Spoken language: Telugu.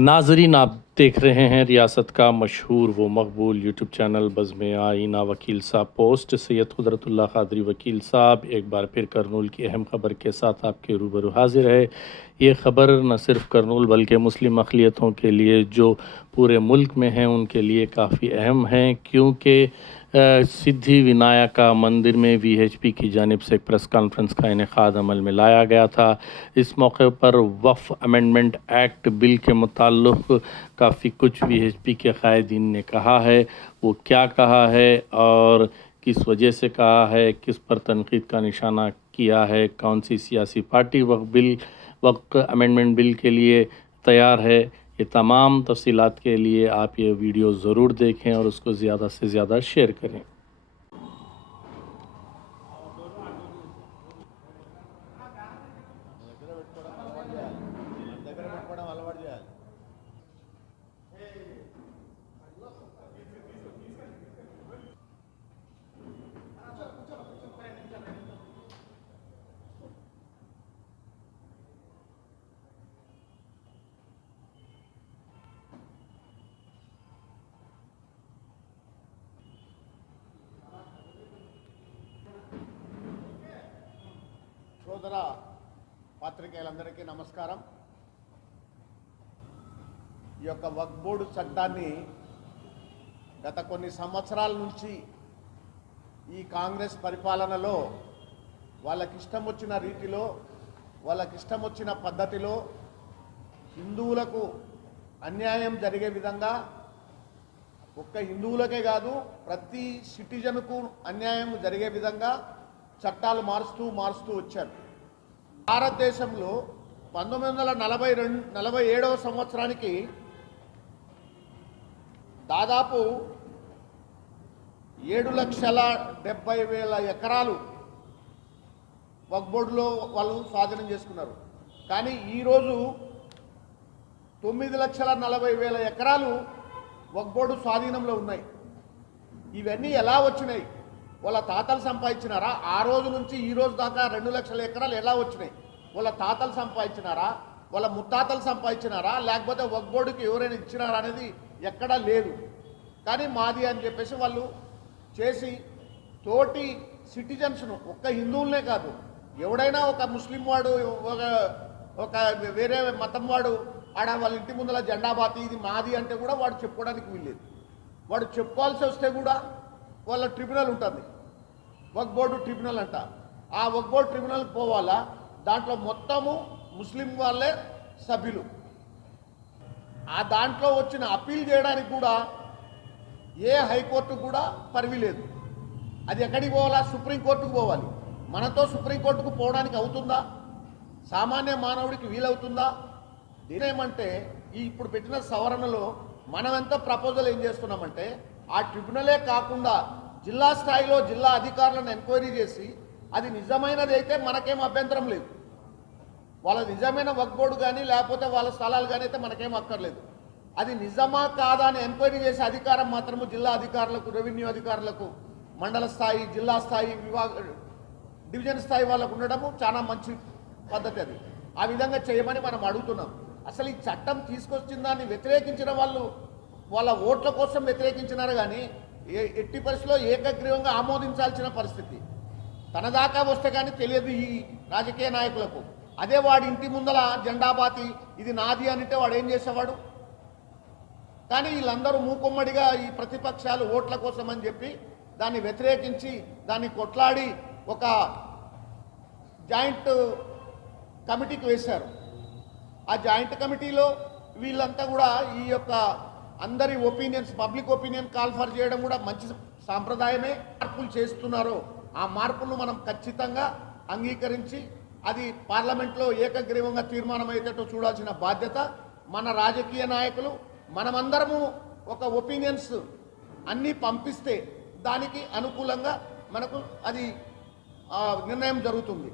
ناظرین، آپ دیکھ رہے ہیں ریاست کا مشہور و مقبول یوٹیوب چینل بزم آئینہ وکیل صاحب پوسٹ۔ سید قدرت اللہ قادری وکیل صاحب، ایک بار پھر کرنول کی اہم خبر کے ساتھ آپ کے روبرو حاضر ہے۔ یہ خبر نہ صرف کرنول بلکہ مسلم اقلیتوں کے لیے جو پورے ملک میں ہیں، ان کے لیے کافی اہم ہیں۔ کیونکہ सिद्धि विनायका मंदिर में वीएचपी की जानब से एक प्रेस कॉन्फ्रेंस का इनका अमल में लाया गया था। इस मौके पर वफ़ अमेंडमेंट एक्ट बिल के मुताल्लिक काफ़ी कुछ वीएचपी के कायदीन ने कहा है। वो क्या कहा है और किस वजह से कहा है, किस पर तनकीद का निशाना किया है, कौन सी सियासी पार्टी वक्त बिल, वक्त अमेंडमेंट बिल के लिए तैयार है ये तमाम तफसीत के लिए आप ये वीडियो ज़रूर देखें और उसको ज़्यादा से ज़्यादा शेयर करें। సోదర పాత్రికేయులందరికీ నమస్కారం. ఈ యొక్క వక్ బోర్డు చట్టాన్ని గత కొన్ని సంవత్సరాల నుంచి ఈ కాంగ్రెస్ పరిపాలనలో వాళ్ళకి ఇష్టం వచ్చిన రీతిలో వాళ్ళకి ఇష్టం వచ్చిన పద్ధతిలో హిందువులకు అన్యాయం జరిగే విధంగా ఒక్క హిందువులకే కాదు ప్రతి సిటిజన్కు అన్యాయం జరిగే విధంగా చట్టాలు మారుస్తూ మారుస్తూ వచ్చారు. భారతదేశంలో పంతొమ్మిది వందల నలభై రెండు నలభై ఏడవ సంవత్సరానికి దాదాపు ఏడు లక్షల డెబ్బై వేల ఎకరాలు వక్బోర్డులో వాళ్ళు స్వాధీనం చేసుకున్నారు. కానీ ఈరోజు తొమ్మిది లక్షల నలభై వేల ఎకరాలు వక్బోర్డు స్వాధీనంలో ఉన్నాయి. ఇవన్నీ ఎలా వచ్చినాయి? వాళ్ళ తాతలు సంపాదించినారా? ఆ రోజు నుంచి ఈ రోజు దాకా రెండు లక్షల ఎకరాలు ఎలా వచ్చినాయి? వాళ్ళ తాతలు సంపాదించినారా? వాళ్ళ ముత్తాతలు సంపాదించినారా? లేకపోతే వక్ బోర్డుకి ఎవరైనా ఇచ్చినారా అనేది ఎక్కడా లేదు. కానీ మాది అని చెప్పేసి వాళ్ళు చేసి తోటి సిటిజన్స్ను ఒక్క హిందువులనే కాదు ఎవడైనా ఒక ముస్లిం వాడు ఒక ఒక వేరే మతం వాడు ఆడ వాళ్ళ ఇంటి ముందర జెండా బాతి ఇది మాది అంటే కూడా వాడు చెప్పుకోవడానికి వీల్లేదు. వాడు చెప్పుకోవాల్సి వస్తే కూడా వాళ్ళ ట్రిబ్యునల్ ఉంటుంది. వక్ బోర్డు ట్రిబ్యునల్ అంట. ఆ వక్ బోర్డు పోవాలా? దాంట్లో మొత్తము ముస్లిం వాళ్ళే సభ్యులు. ఆ దాంట్లో వచ్చిన అప్పీల్ చేయడానికి కూడా ఏ హైకోర్టు కూడా పరివి లేదు అది ఎక్కడికి పోవాలా? సుప్రీంకోర్టుకు పోవాలి. మనతో సుప్రీంకోర్టుకు పోవడానికి అవుతుందా? సామాన్య మానవుడికి వీలవుతుందా? దీనేమంటే ఈ ఇప్పుడు పెట్టిన సవరణలో మనం ఎంత ప్రపోజల్ ఏం చేస్తున్నామంటే ఆ ట్రిబ్యునలే కాకుండా జిల్లా స్థాయిలో జిల్లా అధికారులను ఎంక్వైరీ చేసి అది నిజమైనది అయితే మనకేం అభ్యంతరం లేదు. వాళ్ళ నిజమైన వక్ బోర్డు కానీ లేకపోతే వాళ్ళ స్థలాలు కానీ అయితే మనకేం అక్కర్లేదు. అది నిజమా కాదా అని ఎంక్వైరీ చేసే అధికారం మాత్రము జిల్లా అధికారులకు రెవెన్యూ అధికారులకు మండల స్థాయి జిల్లా స్థాయి విభాగ డివిజన్ స్థాయి వాళ్ళకు ఉండడము చాలా మంచి పద్ధతి అది. ఆ విధంగా చేయమని మనం అడుగుతున్నాం. అసలు ఈ చట్టం తీసుకొచ్చిన దాన్ని వ్యతిరేకించిన వాళ్ళు వాళ్ళ ఓట్ల కోసం వ్యతిరేకించినారు కానీ ఏ- ఎట్టి పరిస్థితిలో ఏకగ్రీవంగా ఆమోదించాల్సిన పరిస్థితి. తన దాకా వస్తే కానీ తెలియదు ఈ రాజకీయ నాయకులకు. అదే వాడి ఇంటి ముందల జెండాబాతి ఇది నాది అనిటే వాడు ఏం చేసేవాడు? కానీ వీళ్ళందరూ మూకుమ్మడిగా ఈ ప్రతిపక్షాలు ఓట్ల కోసం అని చెప్పి దాన్ని వ్యతిరేకించి దాన్ని కొట్లాడి ఒక జాయింట్ కమిటీకి వేశారు. ఆ జాయింట్ కమిటీలో వీళ్ళంతా కూడా ఈ యొక్క అందరి ఒపీనియన్స్ పబ్లిక్ ఒపీనియన్ కాల్ఫర్ చేయడం కూడా మంచి సాంప్రదాయమే మార్పులు చేస్తున్నారు ఆ మార్పులను మనం ఖచ్చితంగా అంగీకరించి అది పార్లమెంట్లో ఏకగ్రీవంగా తీర్మానం అయ్యేటట్టు చూడాల్సిన బాధ్యత మన రాజకీయ నాయకులు మనమందరము ఒక ఒపీనియన్స్ అన్నీ పంపిస్తే దానికి అనుకూలంగా మనకు అది నిర్ణయం జరుగుతుంది.